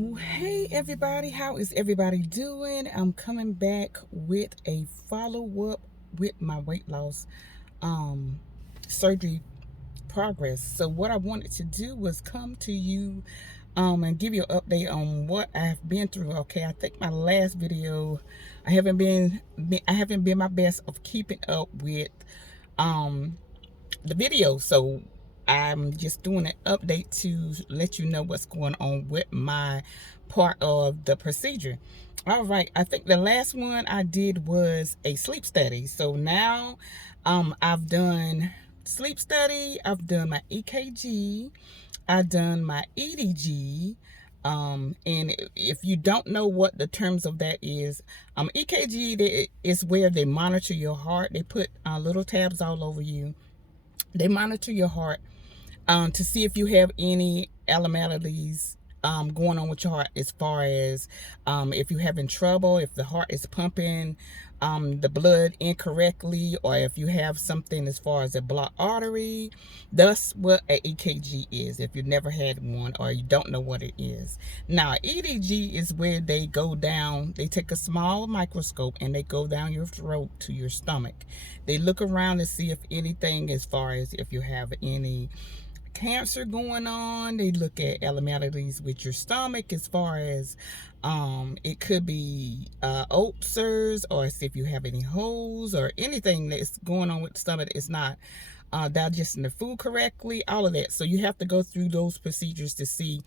Well, hey everybody, how is everybody doing? I'm coming back with a follow-up with my weight loss um surgery progress. So what I wanted to do was come to you and give you an update on what I've been through. Okay, I think my last video I haven't been my best of keeping up with um the video. So I'm just doing an update to let you know what's going on with my part of the procedure. All right, I think the last one I did was a sleep study. So now I've done sleep study, I've done my EKG, I've done my EDG. And if you don't know what the terms of that is, EKG is where they monitor your heart. They put little tabs all over you. They monitor your heart to see if you have any abnormalities going on with your heart, as far as if you're having trouble, if the heart is pumping the blood incorrectly, or if you have something as far as a blocked artery. That's what an EKG is, if you've never had one or you don't know what it is. Now, EDG is where they go down, they take a small microscope and they go down your throat to your stomach. They look around to see if anything, as far as if you have any cancer going on. They look at abnormalities with your stomach, as far as it could be ulcers, or if you have any holes or anything that's going on with the stomach. It's not digesting the food correctly, all of that. So you have to go through those procedures to see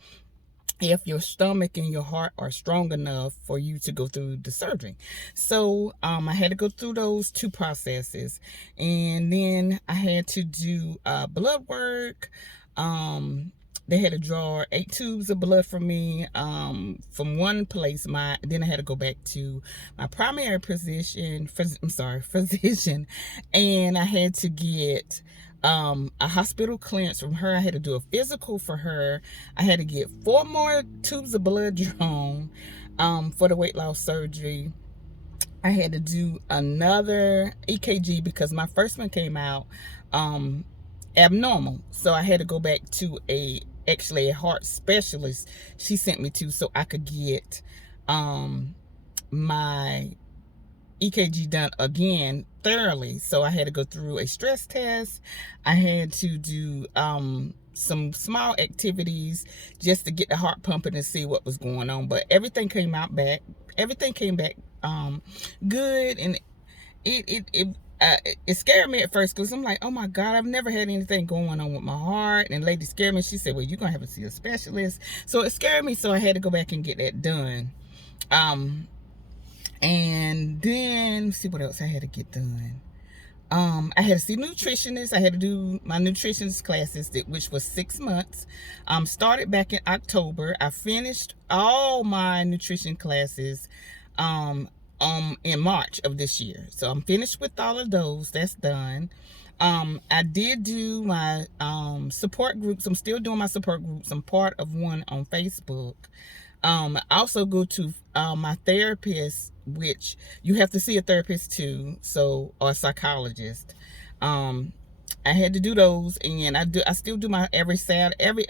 if your stomach and your heart are strong enough for you to go through the surgery. So I had to go through those two processes, and then I had to do blood work. They had to draw 8 tubes of blood from me from one place. Then I had to go back to my primary physician, and I had to get a hospital clearance from her. I had to do a physical for her. I had to get 4 more tubes of blood drawn for the weight loss surgery. I had to do another EKG because my first one came out abnormal. So I had to go back to actually a heart specialist she sent me to, so I could get my EKG done again thoroughly. So I had to go through a stress test. I had to do some small activities just to get the heart pumping and see what was going on. But everything came back good. And it scared me at first, because I'm like, oh my God, I've never had anything going on with my heart. And the lady scared me. She said, well, you're gonna have to see a specialist. So it scared me, so I had to go back and get that done. And then see what else I had to get done. I had to see nutritionists. I had to do my nutritionist classes, which was 6 months. Started back in October. I finished all my nutrition classes in March of this year. So I'm finished with all of those. That's done. I did do my support groups. I'm still doing my support groups. I'm part of one on Facebook. I also go to my therapist, which you have to see a therapist too, so, or a psychologist. I had to do those, and I still do my every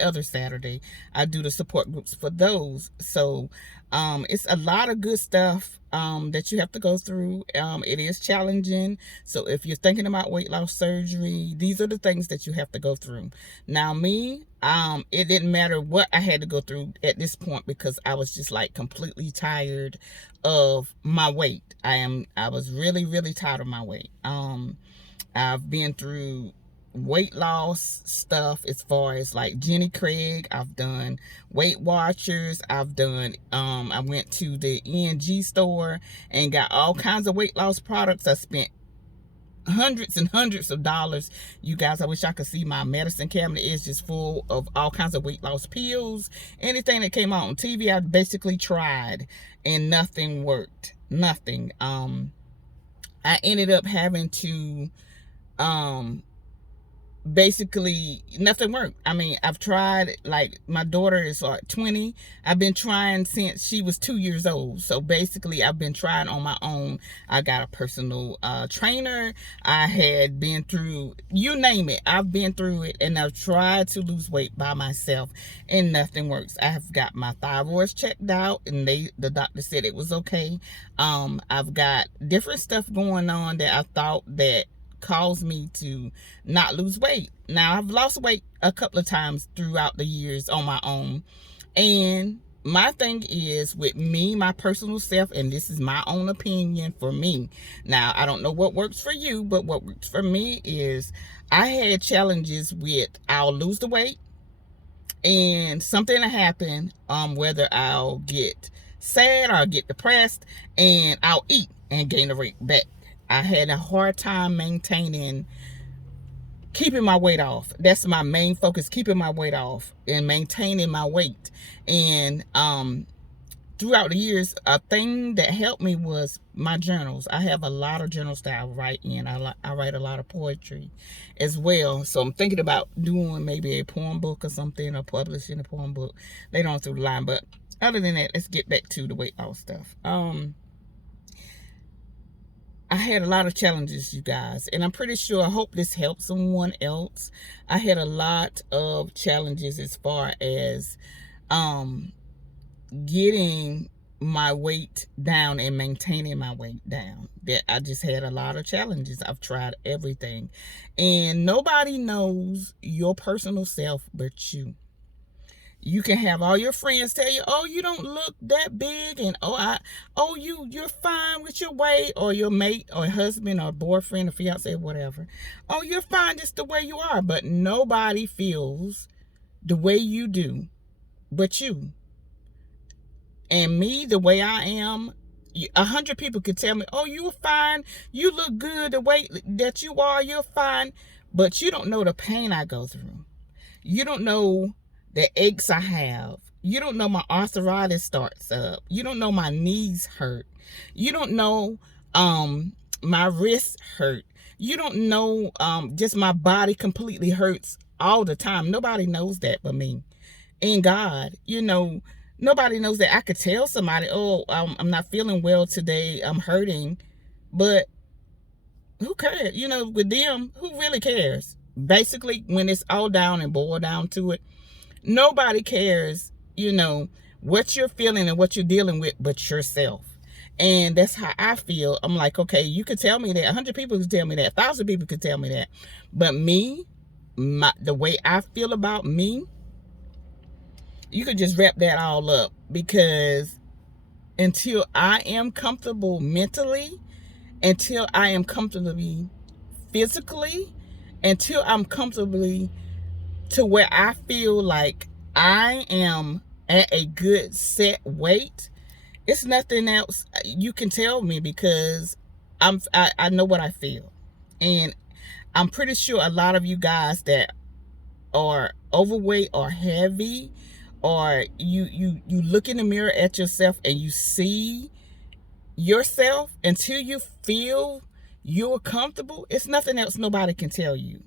other Saturday. I do the support groups for those. So it's a lot of good stuff that you have to go through. It is challenging. So if you're thinking about weight loss surgery, these are the things that you have to go through. Now me, it didn't matter what I had to go through at this point, because I was just like completely tired of my weight. I was really, really tired of my weight. I've been through weight loss stuff, as far as like Jenny Craig. I've done Weight Watchers. I've done I went to the ENG store and got all kinds of weight loss products. I spent hundreds and hundreds of dollars. You guys, I wish I could see my medicine cabinet. Is just full of all kinds of weight loss pills. Anything that came out on TV, I basically tried, and nothing worked. Nothing. I ended up having to basically nothing worked. I mean, I've tried, like my daughter is like 20. I've been trying since she was 2 years old. So basically I've been trying on my own. I got a personal trainer. I had been through, you name it, I've been through it, and I've tried to lose weight by myself and nothing works. I have got my thyroid checked out and the doctor said it was okay. I've got different stuff going on that I thought that caused me to not lose weight. Now, I've lost weight a couple of times throughout the years on my own. And my thing is with me, my personal self, and this is my own opinion for me. Now, I don't know what works for you, but what works for me is I had challenges with I'll lose the weight and something will happen, whether I'll get sad or I'll get depressed, and I'll eat and gain the weight back. I had a hard time maintaining, keeping my weight off. That's my main focus, keeping my weight off and maintaining my weight. And throughout the years, a thing that helped me was my journals. I have a lot of journals that I write in. I write a lot of poetry as well. So I'm thinking about doing maybe a poem book or something, or publishing a poem book later on through the line. But other than that, let's get back to the weight loss stuff. I had a lot of challenges, you guys, and I'm pretty sure, I hope this helps someone else. I had a lot of challenges as far as getting my weight down and maintaining my weight down. That I just had a lot of challenges. I've tried everything, and nobody knows your personal self but you. You can have all your friends tell you, oh, you don't look that big, and you're fine with your weight, or your mate or husband or boyfriend or fiance or whatever. Oh, you're fine just the way you are. But nobody feels the way you do but you. And me, the way I am, 100 people could tell me, oh, you're fine, you look good the way that you are, you're fine. But you don't know the pain I go through. You don't know the aches I have. You don't know my arthritis starts up. You don't know my knees hurt. You don't know my wrists hurt. You don't know just my body completely hurts all the time. Nobody knows that but me and God. Nobody knows that. I could tell somebody, oh, I'm not feeling well today, I'm hurting, but who cares? With them, who really cares? Basically, when it's all down and boiled down to it, nobody cares, what you're feeling and what you're dealing with but yourself. And that's how I feel. I'm like, okay, you could tell me that. 100 people could tell me that. 1,000 people could tell me that. But me, the way I feel about me, you could just wrap that all up. Because until I am comfortable mentally, until I am comfortably physically, until I'm comfortably to where I feel like I am at a good set weight, it's nothing else you can tell me, because I know what I feel. And I'm pretty sure a lot of you guys that are overweight or heavy, or you look in the mirror at yourself and you see yourself, until you feel you're comfortable, it's nothing else nobody can tell you.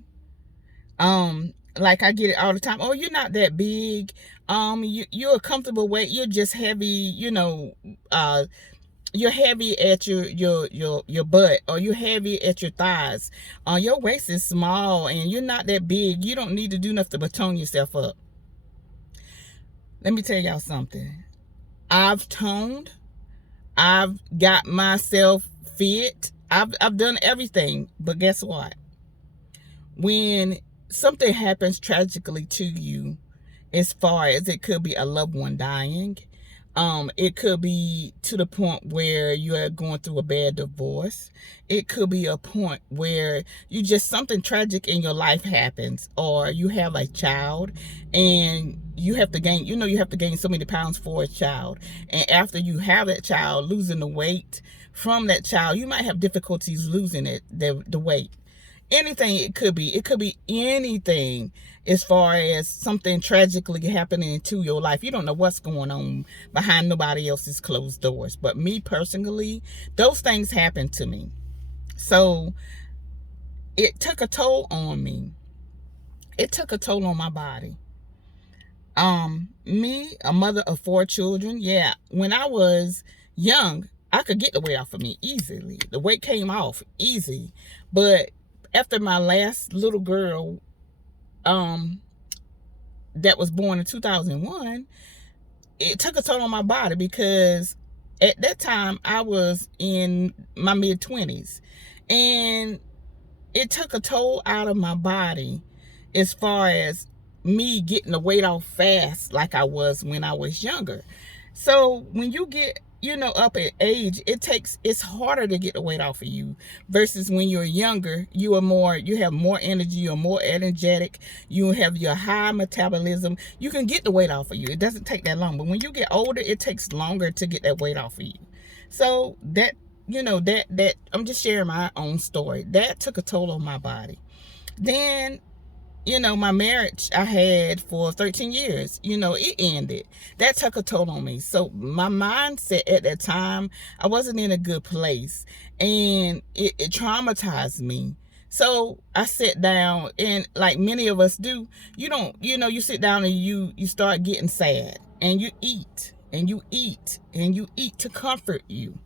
Like I get it all the time. Oh, you're not that big. You're a comfortable weight. You're just heavy. You're heavy at your butt, or you're heavy at your thighs. Your waist is small, and you're not that big. You don't need to do nothing but tone yourself up. Let me tell y'all something. I've toned. I've got myself fit. I've done everything. But guess what? When something happens tragically to you, as far as it could be a loved one dying, it could be to the point where you are going through a bad divorce. It could be a point where something tragic in your life happens, or you have a child and you have to gain so many pounds for a child. And after you have that child, losing the weight from that child, you might have difficulties losing the weight. Anything it could be anything, as far as something tragically happening to your life. You don't know what's going on behind nobody else's closed doors. But me personally, those things happened to me. So it took a toll on me. it took a toll on my body. Me, a mother of 4 children, yeah, when I was young, I could get the weight off of me easily. The weight came off easy. But after my last little girl, that was born in 2001, it took a toll on my body because at that time I was in my mid-20s, and it took a toll out of my body as far as me getting the weight off fast like I was when I was younger. So when you get, up in age, it's harder to get the weight off of you versus when you're younger. You have more energy, you're more energetic, you have your high metabolism. You can get the weight off of you. It doesn't take that long. But when you get older, it takes longer to get that weight off of you. So that, that I'm just sharing my own story. That took a toll on my body. Then, my marriage I had for 13 years, it ended. That took a toll on me. So my mindset at that time, I wasn't in a good place, and it traumatized me. So I sat down, and like many of us do, you sit down and you start getting sad, and you eat and you eat and you eat to comfort you.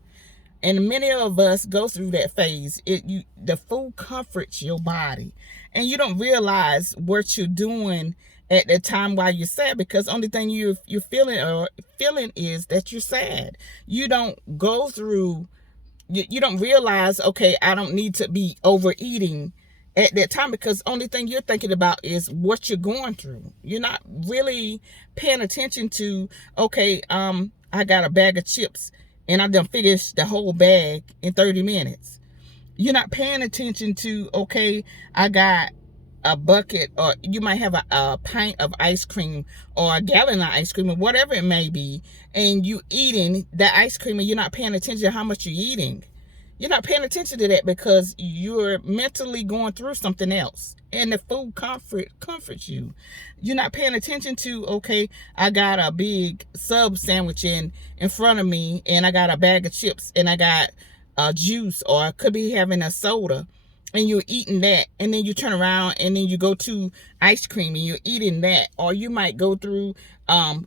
And many of us go through that phase. The food comforts your body, and you don't realize what you're doing at the time while you're sad, because the only thing you're feeling is that you're sad. You don't go through. You don't realize, okay, I don't need to be overeating at that time, because the only thing you're thinking about is what you're going through. You're not really paying attention to, okay, I got a bag of chips and I done finished the whole bag in 30 minutes. You're not paying attention to, okay, I got a bucket, or you might have a pint of ice cream or a gallon of ice cream or whatever it may be, and you eating that ice cream and you're not paying attention to how much you're eating. You're not paying attention to that because you're mentally going through something else, and the food comforts you. You're not paying attention to, okay, I got a big sub sandwich in front of me, and I got a bag of chips, and I got a juice, or I could be having a soda, and you're eating that, and then you turn around and then you go to ice cream and you're eating that. Or you might go through a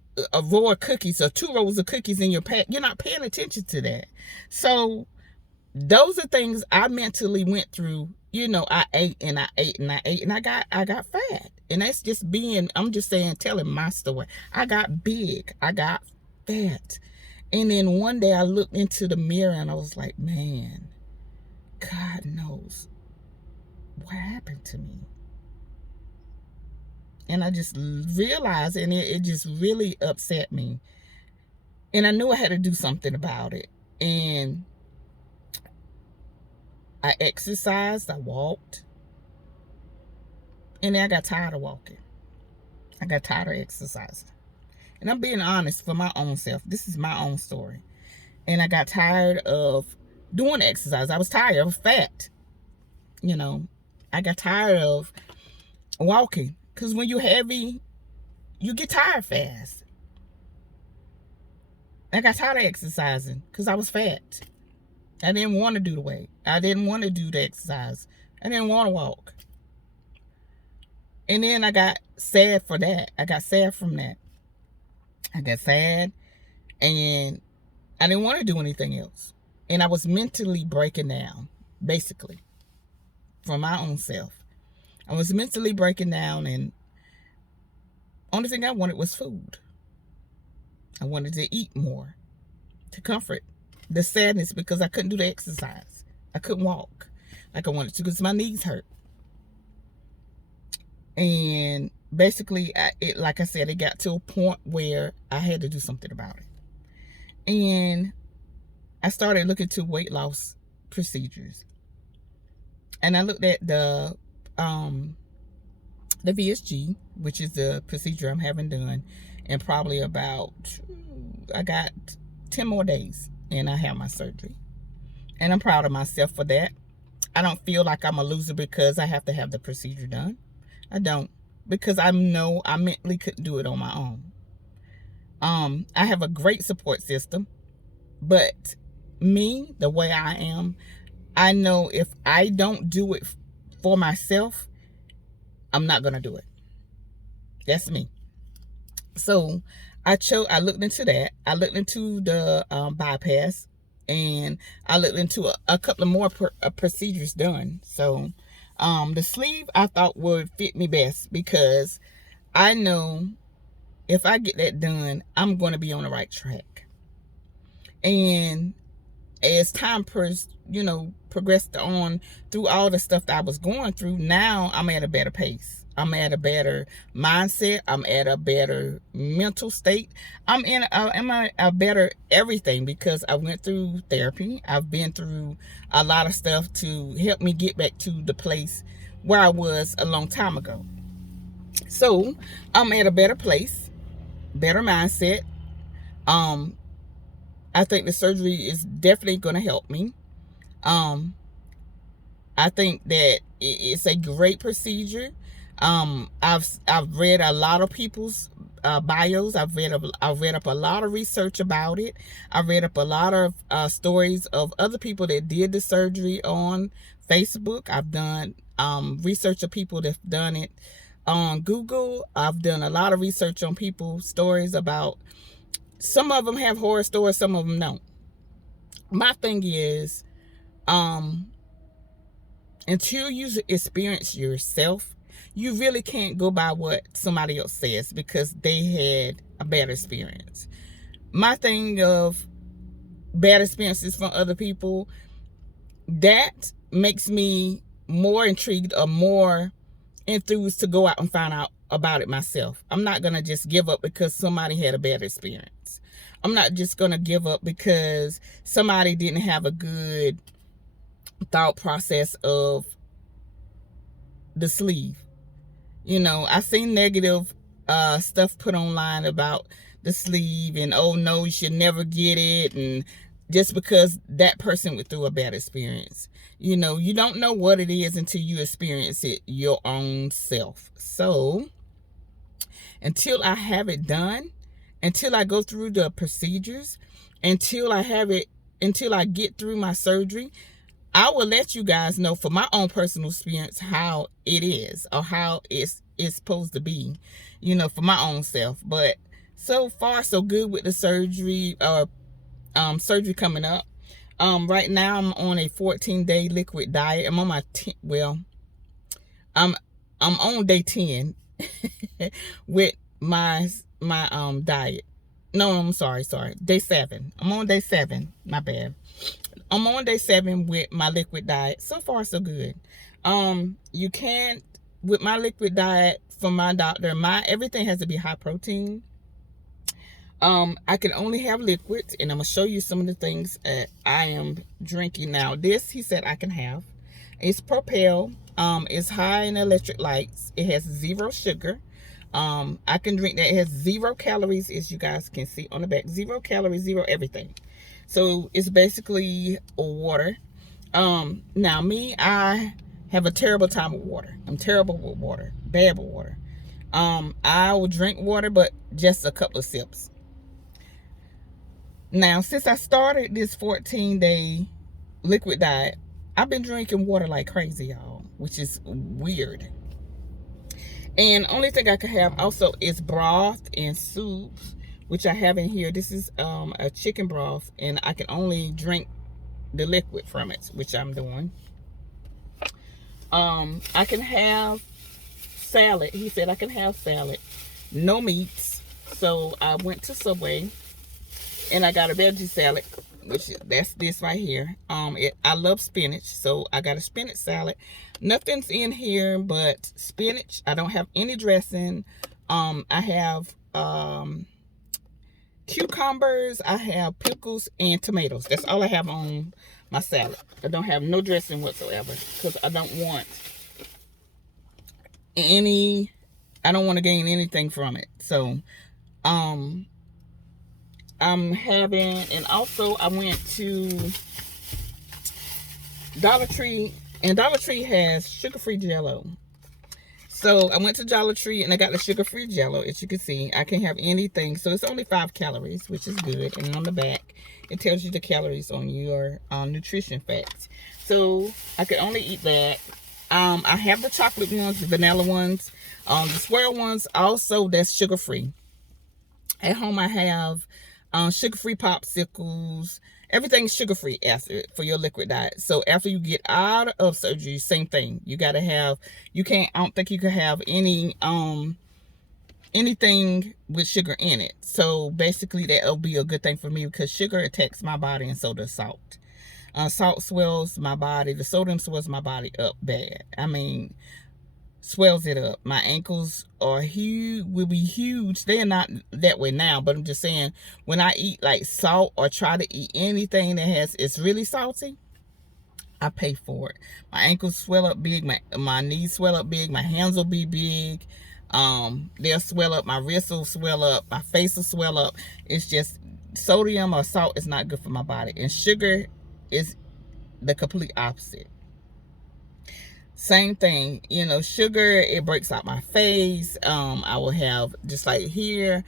row of cookies or 2 rows of cookies in your pack. You're not paying attention to that. So those are things I mentally went through. I ate and I ate and I ate, and I got fat. And that's just I'm just saying, telling my story. I got big, I got fat. And then one day I looked into the mirror and I was like, man, God knows what happened to me. And I just realized, and it just really upset me. And I knew I had to do something about it. And I exercised, I walked, and then I got tired of walking. I got tired of exercising. And I'm being honest for my own self. This is my own story. And I got tired of doing exercise. I was tired. I was fat. I got tired of walking. Because when you're heavy, you get tired fast. I got tired of exercising because I was fat. I didn't want to do the weight. I didn't want to do the exercise. I didn't want to walk. And then I got sad for that. I got sad from that. I got sad, and I didn't want to do anything else. And I was mentally breaking down, basically, for my own self. I was mentally breaking down, and only thing I wanted was food. I wanted to eat more to comfort the sadness, because I couldn't do the exercise. I couldn't walk like I wanted to because my knees hurt. And basically, like I said, it got to a point where I had to do something about it. And I started looking to weight loss procedures. And I looked at the VSG, which is the procedure I'm having done, and probably I got 10 more days and I have my surgery. And I'm proud of myself for that. I don't feel like I'm a loser because I have to have the procedure done. I don't, because I know I mentally couldn't do it on my own. I have a great support system, but me, the way I am, I know if I don't do it for myself, I'm not going to do it. That's me. So I looked into that. I looked into the bypass, and I looked into a couple of more procedures done. So the sleeve I thought would fit me best, because I know if I get that done, I'm going to be on the right track. And as time progressed on through all the stuff that I was going through, now I'm at a better pace. I'm at a better mindset. I'm at a better mental state. I'm a better everything, because I went through therapy. I've been through a lot of stuff to help me get back to the place where I was a long time ago. So I'm at a better place, better mindset. I think the surgery is definitely going to help me. I think that it's a great procedure. I've read a lot of people's bios. I've read up a lot of research about it. I've read up a lot of stories of other people that did the surgery on Facebook. I've done research of people that've done it on Google. I've done a lot of research on people's stories about. Some of them have horror stories, some of them don't. My thing is, until you experience yourself, you really can't go by what somebody else says, because they had a bad experience. My thing of bad experiences from other people, that makes me more intrigued or more enthused to go out and find out about it myself. I'm not going to just give up because somebody had a bad experience. I'm not just going to give up because somebody didn't have a good thought process of the sleeve. I've seen negative stuff put online about the sleeve, and oh no, you should never get it, and just because that person went through a bad experience. You don't know what it is until you experience it your own self. So until I have it done, until I go through the procedures, until I get through my surgery, I will let you guys know from my own personal experience how it is, or how it's supposed to be, for my own self. But so far so good with the surgery, surgery coming up. Right now I'm on a 14-day liquid diet. I'm on my I'm on day 10 with my diet. No, I'm sorry. Day 7. I'm on day 7. My bad. I'm on day 7 with my liquid diet. So far, so good. You can't, with my liquid diet from my doctor, everything has to be high protein. I can only have liquids, and I'm going to show you some of the things that I am drinking now. This, he said I can have. It's Propel. It's high in electrolytes. It has 0 sugar. I can drink that. It has 0 calories, as you guys can see on the back. 0 calories, 0 everything. So it's basically water. Now me, I have a terrible time with water. I'm terrible with water. Bad with water. I will drink water, but just a couple of sips. Now, since I started this 14-day liquid diet, I've been drinking water like crazy, y'all, which is weird. And only thing I can have also is broth and soups, which I have in here. This is a chicken broth, and I can only drink the liquid from it, which I'm doing. I can have salad. He said I can have salad. No meats. So I went to Subway, and I got a veggie salad, which that's this right here. I love spinach, so I got a spinach salad. Nothing's in here but spinach. I don't have any dressing. I have cucumbers, I have pickles, and tomatoes. That's all I have on my salad. I don't have no dressing whatsoever, because I don't want to gain anything from it. So I'm having, and also I went to Dollar Tree, and Dollar Tree has sugar-free Jell-O. So I went to Dollar Tree and I got the sugar-free Jell-O. As you can see, I can't have anything. So it's only 5 calories, which is good. And on the back, it tells you the calories on your nutrition facts. So I could only eat that. I have the chocolate ones, the vanilla ones. The square ones also, that's sugar free. At home I have sugar free popsicles. Everything's sugar free after for your liquid diet. So after you get out of surgery, same thing. You gotta have, you can't, I don't think you can have anything with sugar in it. So basically that'll be a good thing for me, because sugar attacks my body and so does salt. Salt swells my body. The sodium swells my body up bad. I mean, swells it up. My ankles are huge, will be huge. They're not that way now, but I'm just saying, when I eat like salt or try to eat anything that has, it's really salty, I pay for it. My ankles swell up big, my knees swell up big, my hands will be big. They'll swell up, my wrists will swell up, my face will swell up. It's just, sodium or salt is not good for my body, and sugar is the complete opposite. Same thing, you know, sugar, it breaks out my face. I will have, just like here,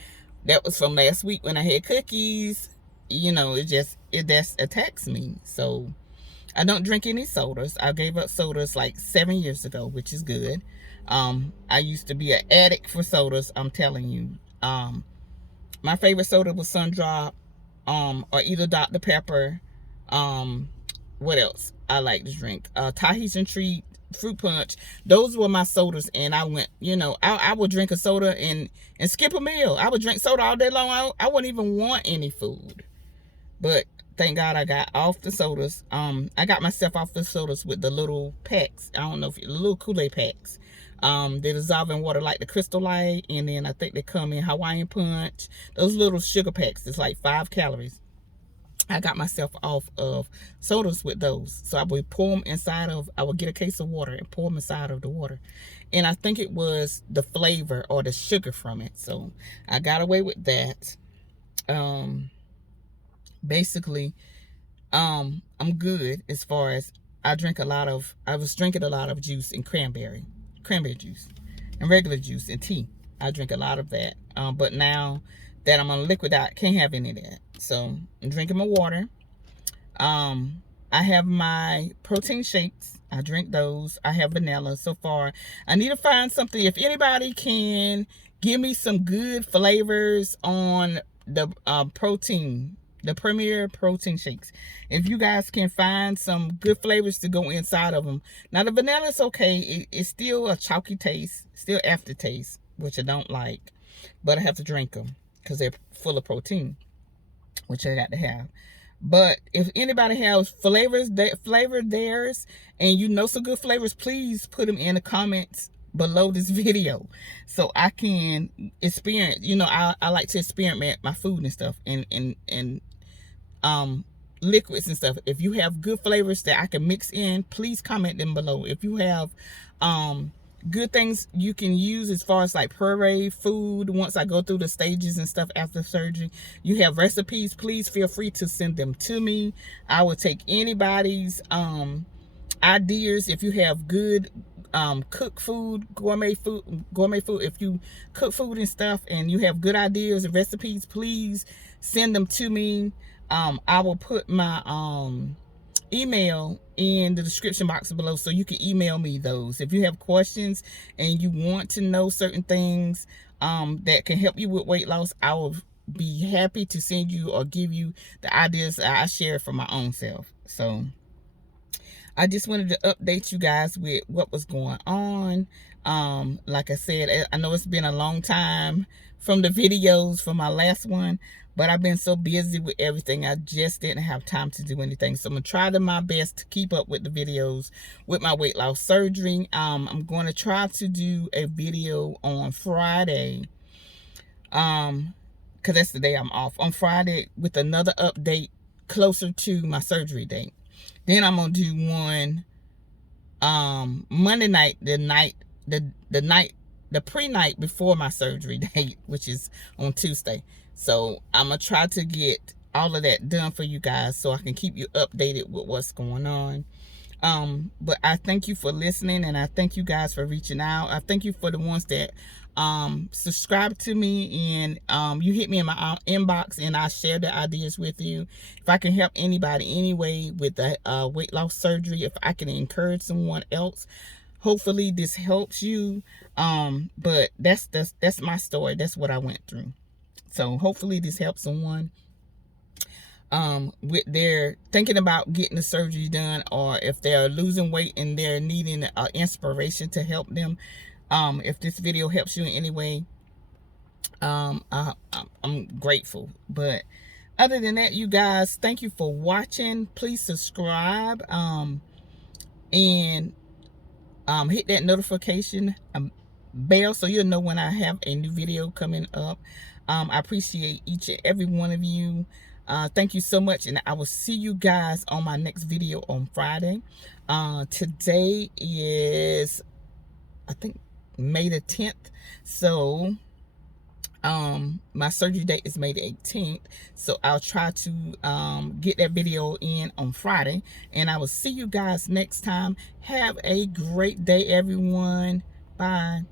that was from last week when I had cookies, you know, it just attacks me. So I don't drink any sodas. I gave up sodas like 7 years ago, which is good. I used to be an addict for sodas, I'm telling you. My favorite soda was Sundrop, or either Dr. Pepper. What else I like to drink? Tahitian Treat, fruit punch. Those were my sodas, and I went, you know, I would drink a soda and skip a meal. I would drink soda all day long. I wouldn't even want any food. But thank God I got off the sodas. I got myself off the sodas with the little packs. I don't know if the little Kool-Aid packs. They dissolve in water like the Crystal Light, and then I think they come in Hawaiian Punch. Those little sugar packs, it's like 5 calories. I got myself off of sodas with those. So I would pour them inside of, I would get a case of water and pour them inside of the water. And I think it was the flavor or the sugar from it. So I got away with that. Basically, I'm good as far as I was drinking a lot of juice and cranberry juice and regular juice and tea. I drink a lot of that. But now that I'm on liquid diet, can't have any of that. So I'm drinking my water. I have my protein shakes. I drink those. I have vanilla so far. I need to find something. If anybody can give me some good flavors on the the Premier protein shakes. If you guys can find some good flavors to go inside of them. Now the vanilla is okay. It's still a chalky taste, still aftertaste, which I don't like. But I have to drink them because they're full of protein, which I got to have. But if anybody has flavors that flavor theirs, and you know some good flavors, please put them in the comments below this video so I can experience. You know, I like to experiment my food and stuff, and liquids and stuff. If you have good flavors that I can mix in, please comment them below. If you have good things you can use as far as like puree food, once I go through the stages and stuff after surgery, you have recipes, please feel free to send them to me. I will take anybody's ideas. If you have good cook food, gourmet food, if you cook food and stuff and you have good ideas and recipes, please send them to me. I will put my email in the description box below, so you can email me those. If you have questions and you want to know certain things that can help you with weight loss, I will be happy to send you or give you the ideas I share from my own self. So I just wanted to update you guys with what was going on. Like I said, I know it's been a long time from the videos from my last one, but I've been so busy with everything, I just didn't have time to do anything. So I'm going to try my best to keep up with the videos with my weight loss surgery. I'm going to try to do a video on Friday, because that's the day I'm off. On Friday with another update closer to my surgery date. Then I'm going to do one Monday night, the pre-night before my surgery date, which is on Tuesday. So I'm going to try to get all of that done for you guys so I can keep you updated with what's going on. But I thank you for listening, and I thank you guys for reaching out. I thank you for the ones that subscribe to me, and you hit me in my inbox, and I share the ideas with you. If I can help anybody anyway with the weight loss surgery, if I can encourage someone else hopefully this helps you. But that's my story. That's what I went through. So hopefully this helps someone with their thinking about getting the surgery done, or if they're losing weight and they're needing inspiration to help them. If this video helps you in any way, I'm grateful. But other than that, you guys, thank you for watching. Please subscribe, and hit that notification bell so you'll know when I have a new video coming up. I appreciate each and every one of you. Thank you so much, and I will see you guys on my next video on Friday. Today is, I think, May the 10th. So my surgery date is May the 18th. So I'll try to get that video in on Friday, and I will see you guys next time. Have a great day, everyone. Bye.